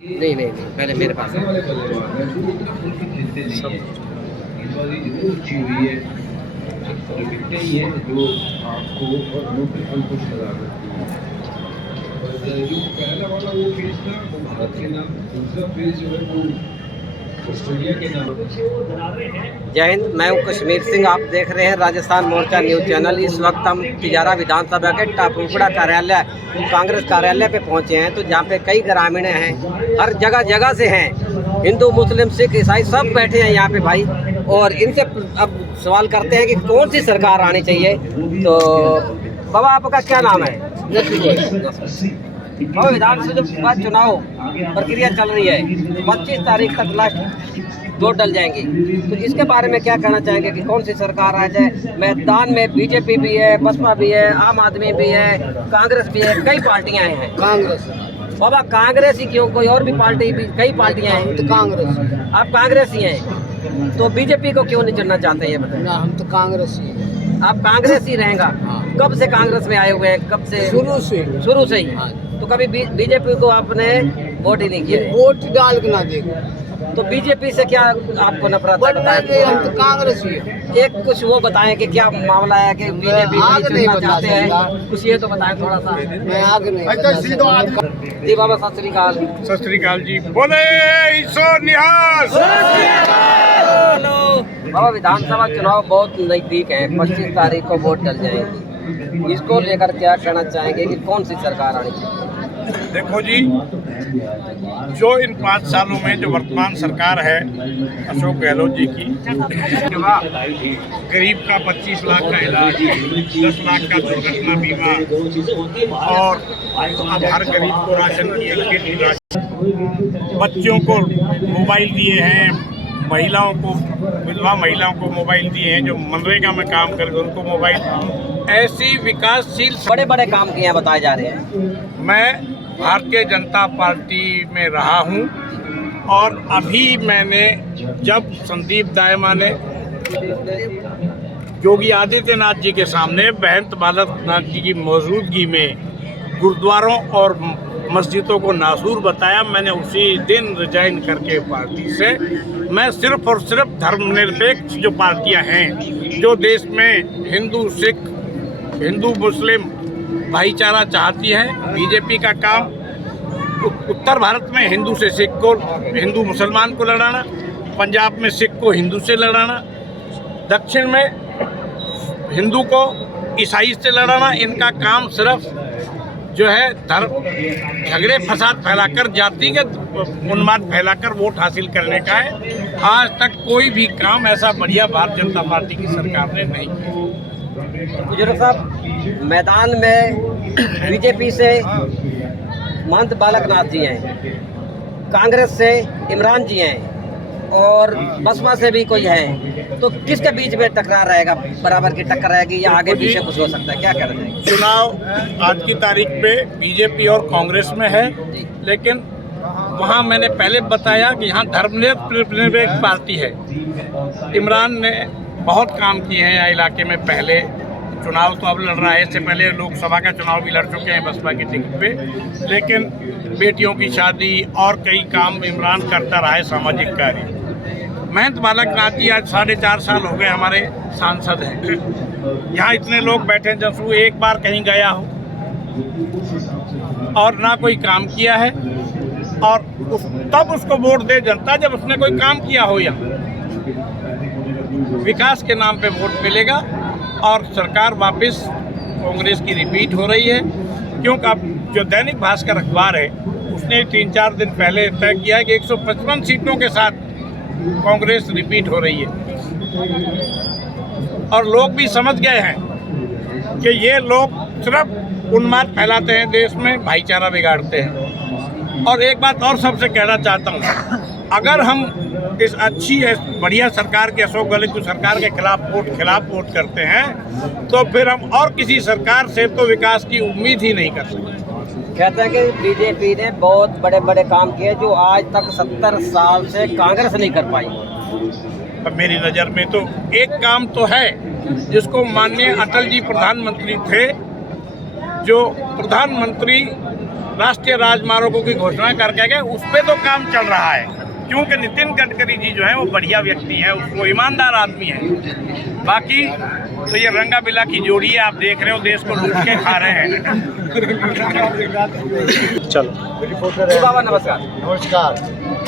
नहीं नहीं नहीं, पहले मेरे पास है। सब ऊंची हुई है और विकटें ही है जो आपको और मुख्य फल को लगा करती है। और जो पहला वाला वो फेज था वो भारत के नाम, दूसरा फेज जो है वो ऑस्ट्रेलिया के नाम। जय हिंद, मैं हूं कश्मीर सिंह। आप देख रहे हैं राजस्थान मोर्चा न्यूज़ चैनल। इस वक्त हम तिजारा विधानसभा के टापुड़ा कार्यालय, कांग्रेस कार्यालय पे पहुंचे हैं, तो जहां पे कई ग्रामीण हैं, हर जगह जगह से हैं, हिंदू मुस्लिम सिख ईसाई सब बैठे हैं यहाँ पे भाई। और इनसे अब सवाल करते हैं कि कौन सी सरकार आनी चाहिए। तो बाबा, आपका क्या नाम है? बाबा, विधानसभा चुनाव प्रक्रिया चल रही है, 25 तारीख तक लास्ट वोट डल जाएंगी, तो इसके बारे में क्या कहना चाहेंगे कि कौन सी सरकार आ जाए? मैदान में बीजेपी भी है, बसपा भी है, आम आदमी भी है, कांग्रेस भी है, कई पार्टियां हैं। कांग्रेस। बाबा, कांग्रेस ही क्यों? कोई और भी पार्टी भी, कई पार्टियां हैं। तो कांग्रेस। आप कांग्रेस ही हैं, तो बीजेपी को क्यों नहीं चुनना चाहते हैं, ये बताएं। ना, हम तो कांग्रेस ही हैं। आप कांग्रेस ही रहेगा? हाँ। कब से कांग्रेस में आए हुए हैं? कब से? शुरू से ही। हाँ। तो कभी बीजेपी को आपने वोट ही नहीं किया? वोट डाल के ना देखो तो बीजेपी से क्या आपको नफरत है? बताएं। हम तो कांग्रेस ही हैं। एक कुछ वो बताएं कि क्या मामला है कि बीजेपी आगे नहीं चुनना बता चाहते हैं, सकता। कुछ ये तो बताएं थोड़ा सा। मैं आगे नहीं बता सकता। जी बाबा, सत श्री अकाल। सत श्री अकाल जी। बोले ईश्वर निहाल। बाबा, विधानसभा चुनाव बहुत नजदीक है, 25 तारीख को वोट डल जाएंगी, इसको लेकर क्या कहना चाहेंगे कि कौन सी सरकार आनी चाहिए? देखो जी, जो इन 5 सालों में जो वर्तमान सरकार है अशोक गहलोत जी की, गरीब का 25 लाख का इलाज, 10 लाख का दुर्घटना बीमा, और अब हर गरीब को राशन की एक राशन, बच्चों को मोबाइल दिए हैं, महिलाओं को, विधवा महिलाओं को मोबाइल दिए हैं, जो मनरेगा में काम करके उनको मोबाइल, ऐसी विकासशील बड़े बड़े काम किए हैं बताए जा रहे हैं। मैं भारतीय जनता पार्टी में रहा हूं, और अभी मैंने जब संदीप दायमा ने योगी आदित्यनाथ जी के सामने महंत बालकनाथ जी की मौजूदगी में गुरुद्वारों और मस्जिदों को नासूर बताया, मैंने उसी दिन रिजाइन करके पार्टी से, मैं सिर्फ और सिर्फ धर्मनिरपेक्ष जो पार्टियां हैं, जो देश में हिंदू सिख, हिंदू मुस्लिम भाईचारा चाहती है, बीजेपी का काम उत्तर भारत में हिंदू से सिख को, हिंदू मुसलमान को लड़ाना, पंजाब में सिख को हिंदू से लड़ाना, दक्षिण में हिंदू को ईसाई से लड़ाना, इनका काम सिर्फ जो है धर्म झगड़े फसाद फैलाकर, जातिगत उन्माद फैलाकर वोट हासिल करने का है। आज तक कोई भी काम ऐसा बढ़िया भारतीय जनता पार्टी की सरकार ने नहीं किया। बुजुर्ग साहब, मैदान में बीजेपी से महंत बालकनाथ जी हैं, कांग्रेस से इमरान जी हैं, और बसपा से भी कोई है, तो किसके बीच में टकरार रहेगा? बराबर की टक्कर रहेगी या आगे पीछे कुछ हो सकता है? क्या कहना चाहिए? चुनाव आज की तारीख पे बीजेपी और कांग्रेस में है, लेकिन वहाँ मैंने पहले बताया कि यहाँ धर्मनिरपेक्ष पार्टी है। इमरान ने बहुत काम किए हैं यहाँ इलाके में। पहले चुनाव तो अब लड़ रहा है, इससे पहले लोकसभा का चुनाव भी लड़ चुके हैं बसपा की टिकट पे, लेकिन बेटियों की शादी और कई काम इमरान करता रहा है, सामाजिक कार्य। महंत बालकनाथ जी आज 4.5 साल हो गए हमारे सांसद हैं। यहाँ इतने लोग बैठे हैं, जब वो एक बार कहीं गया हो और ना कोई काम किया है, और तब उसको वोट दे जनता जब उसने कोई काम किया हो। यहाँ विकास के नाम पे वोट मिलेगा, और सरकार वापस कांग्रेस की रिपीट हो रही है। क्योंकि अब जो दैनिक भास्कर अखबार है, उसने 3-4 दिन पहले तय किया है कि 155 सीटों के साथ कांग्रेस रिपीट हो रही है, और लोग भी समझ गए हैं कि ये लोग सिर्फ उन्माद फैलाते हैं, देश में भाईचारा बिगाड़ते हैं। और एक बात और सबसे कहना चाहता हूँ, अगर हम इस अच्छी बढ़िया सरकार के, अशोक गहलोत की सरकार के खिलाफ वोट करते हैं, तो फिर हम और किसी सरकार से तो विकास की उम्मीद ही नहीं कर सकते। कहते हैं कि बीजेपी ने बहुत बड़े बड़े काम किए जो आज तक 70 साल से कांग्रेस नहीं कर पाई। अब मेरी नज़र में तो एक काम तो है, जिसको माननीय अटल जी प्रधानमंत्री थे, जो प्रधानमंत्री राष्ट्रीय राजमार्गों की घोषणा करके गए, उस पे तो काम चल रहा है। क्योंकि नितिन गडकरी जी जो है वो बढ़िया व्यक्ति है, वो ईमानदार आदमी है। बाकी तो ये रंगा बिला की जोड़ी है, आप देख रहे हो देश को लूट के खा रहे हैं। चलो जी बाबा नमस्कार। नमस्कार।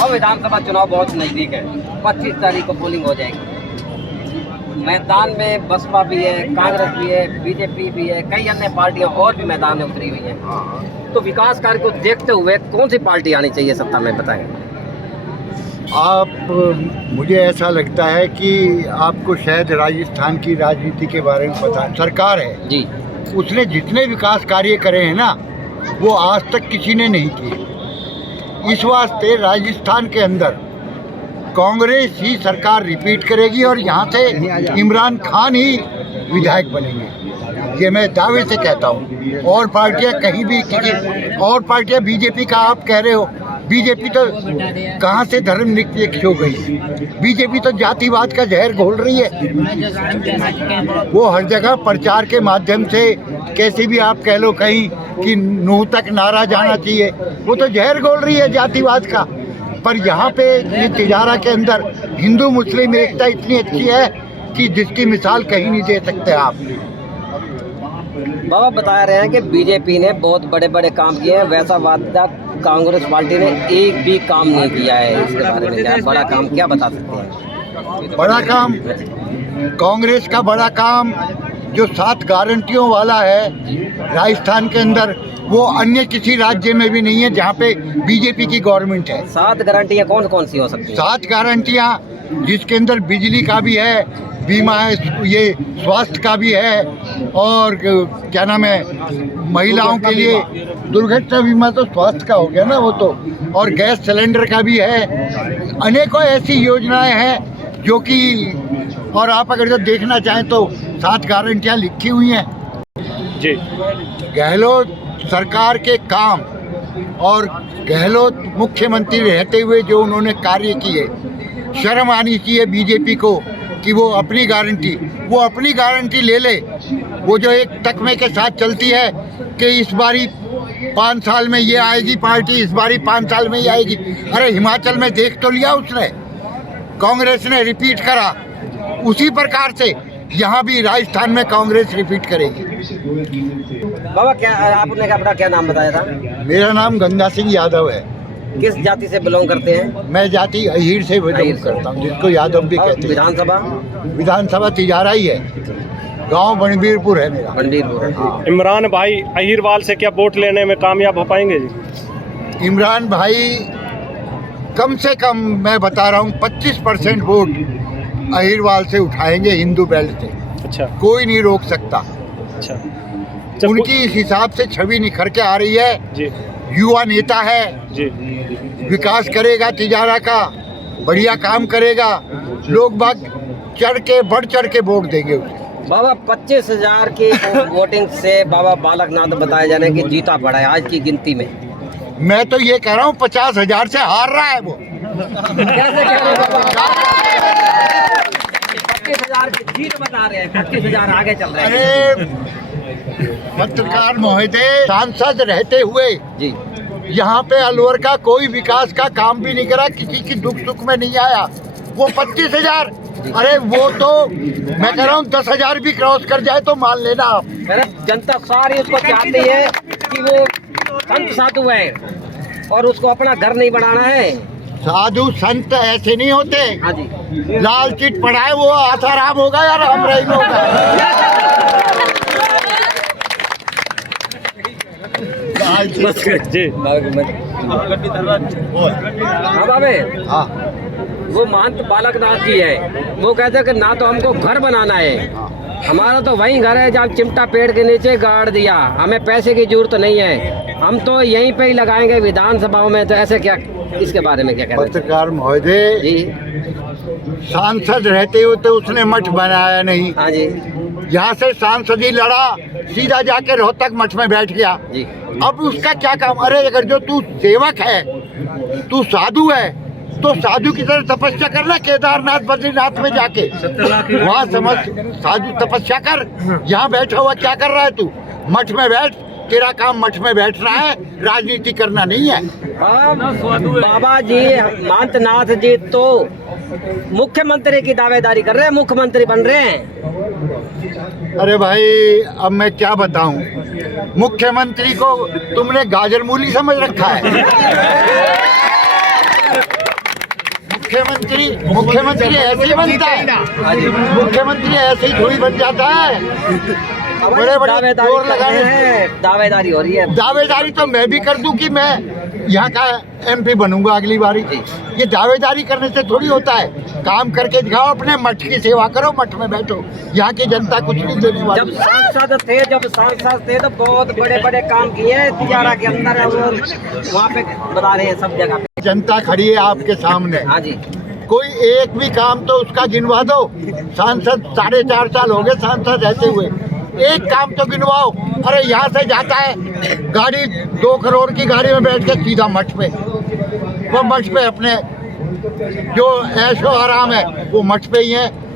और विधानसभा चुनाव बहुत नज़दीक है, 25 तारीख को पोलिंग हो जाएगी। मैदान में बसपा भी है, कांग्रेस भी है, बीजेपी भी है, कई अन्य पार्टियां और भी मैदान में उतरी हुई हैं। तो विकास कार्य को देखते हुए कौन सी पार्टी आनी चाहिए सत्ता में, बताएं। मुझे ऐसा लगता है कि आपको शायद राजस्थान की राजनीति के बारे में पता है। सरकार है जी, उसने जितने विकास कार्य करे हैं ना, वो आज तक किसी ने नहीं किए। इस वास्ते राजस्थान के अंदर कांग्रेस ही सरकार रिपीट करेगी और यहाँ से इमरान खान ही विधायक बनेंगे, ये मैं दावे से कहता हूँ। और पार्टियाँ कहीं भी किसी और पार्टियाँ, बीजेपी का आप कह रहे हो, बीजेपी तो कहाँ से धर्मनिरपेक्ष हो गई? बीजेपी तो जातिवाद का जहर घोल रही है। वो हर जगह प्रचार के माध्यम से कैसे भी आप कह लो कहीं कि नूह तक नारा जाना चाहिए, वो तो जहर घोल रही है जातिवाद का। पर यहाँ पे ये तिजारा के अंदर हिंदू मुस्लिम एकता इतनी अच्छी है कि जिसकी मिसाल कहीं नहीं दे सकते आप। बाबा बता रहे हैं कि बीजेपी ने बहुत बड़े बड़े काम किए हैं, वैसा वादा कांग्रेस पार्टी ने एक भी काम नहीं किया है। इसके बारे में क्या बड़ा काम क्या बता सकते हैं? बड़ा काम, कांग्रेस का बड़ा काम जो 7 गारंटियों वाला है राजस्थान के अंदर, वो अन्य किसी राज्य में भी नहीं है जहाँ पे बीजेपी की गवर्नमेंट है। 7 गारंटियाँ कौन कौन सी हो सकती हैं? 7 गारंटियाँ जिसके अंदर बिजली का भी है, बीमा है, ये स्वास्थ्य का भी है, और क्या नाम है, महिलाओं के लिए दुर्घटना बीमा तो स्वास्थ्य का हो गया ना वो तो, और गैस सिलेंडर का भी है। अनेकों ऐसी योजनाएं हैं जो कि, और आप अगर जब देखना चाहें तो 7 गारंटियाँ लिखी हुई हैं जी। गहलोत सरकार के काम और गहलोत मुख्यमंत्री रहते हुए जो उन्होंने कार्य किए, शर्म आनी चाहिए बीजेपी को कि वो अपनी गारंटी ले ले। वो जो एक तकमे के साथ चलती है कि इस बारी 5 साल में ये आएगी पार्टी, इस बारी 5 साल में ये आएगी। अरे हिमाचल में देख तो लिया उसने, कांग्रेस ने रिपीट करा, उसी प्रकार से यहाँ भी राजस्थान में कांग्रेस रिपीट करेगी। बाबा क्या आपने अपना क्या नाम बताया था? मेरा नाम गंगा सिंह यादव है। किस जाति से बिलोंग करते हैं? मैं जाति अहीर से बिलोंग करता हूँ, जिसको यादव भी और कहते हैं। विधानसभा तिजारा ही है, गांव बनबीरपुर है मेरा। बनबीरपुर। हाँ। इमरान भाई अहीरवाल से क्या वोट लेने में कामयाब हो पाएंगे जी? इमरान भाई कम से कम मैं बता रहा हूँ 25% वोट अहीरवाल से उठाएंगे, हिंदू बेल्ट से। अच्छा कोई नहीं रोक सकता। अच्छा। उनकी इस हिसाब से छवि निखर के आ रही है जी युवा नेता है जी। विकास करेगा, तिजारा का बढ़िया काम करेगा, लोग बाग बढ़ चढ़ के वोट देंगे उसे। बाबा 25,000 की वोटिंग से बाबा बालकनाथ बताए जाने की जीता पड़ा है आज की गिनती में। मैं तो ये कह रहा हूँ 50,000 से हार रहा है वो। कैसे कह रहे हो बाबा? 25,000 की जीत बता रहे हैं, 25,000 आगे चल रहे हैं। अरे पत्रकार महोदय, सांसद रहते हुए जी यहाँ पे अलवर का कोई विकास का काम भी नहीं करा, किसी की दुख सुख में नहीं आया। वो 25,000, अरे वो तो मैं कह रहा हूँ 10,000 भी क्रॉस कर जाए तो मान लेना आप। मेरा जनता सारी उसको चाहती है कि वो संत साधु है और उसको अपना घर नहीं बनाना है। साधु संत ऐसे नहीं होते। हाँ जी। लाल चिट पढ़ाए वो आसाराम होगा या राम रहीम होगा। जी हाँ बाबे, हाँ वो महंत बालकनाथ जी है, वो कहते हैं कि ना तो हमको घर बनाना है, हमारा तो वही घर है जहाँ चिमटा पेड़ के नीचे गाड़ दिया, हमें पैसे की जरूरत नहीं है, हम तो यहीं पे ही लगाएंगे विधानसभाओं में। तो ऐसे क्या, इसके बारे में क्या कहना है? पत्रकार महोदय जी सांसद रहते हुए तो उसने मठ बनाया नहीं। हाँ जी यहाँ से सांसद ही लड़ा, सीधा जाके रोहतक मठ में बैठ गया। जी। अब उसका क्या काम? अरे अगर जो तू सेवक है, तू साधु है, तो साधु की तरह तपस्या करना केदारनाथ बद्रीनाथ में जाके, वहाँ समझ साधु तपस्या कर। यहाँ बैठा हुआ क्या कर रहा है तू? मठ में बैठ, तेरा काम मठ में बैठना है, राजनीति करना नहीं है। बाबा जी महंतनाथ जी तो मुख्यमंत्री की दावेदारी कर रहे हैं, मुख्यमंत्री बन रहे हैं। अरे भाई अब मैं क्या बताऊं, मुख्यमंत्री को तुमने गाजर मूली समझ रखा है। मुख्यमंत्री ऐसे ही बनता है, मुख्यमंत्री ऐसे ही थोड़ी बन जाता है। बड़े बड़े जोर लगाने हैं, दावेदारी हो रही है। दावेदारी तो मैं भी कर दूं कि मैं यहाँ का MP बनूंगा अगली बारी। ये दावेदारी करने से थोड़ी होता है, काम करके दिखाओ, अपने मठ की सेवा करो, मठ में बैठो, यहाँ की जनता कुछ नहीं देने वाली। जब सांसद थे तो बहुत बड़े बड़े काम किए हैं तिजारा के अंदर, और वहाँ पे बता रहे हैं सब जगह पे। जनता खड़ी है आपके सामने। हाँ जी, कोई एक भी काम तो उसका गिनवा दो। सांसद 4.5 साल हो गए सांसद रहते हुए, एक काम तो गिनवाओ। अरे यहाँ से जाता है गाड़ी, 2 करोड़ की गाड़ी में बैठ के सीधा मठ पे, वो मठ पे अपने जो ऐशो आराम है वो मठ पे ही है।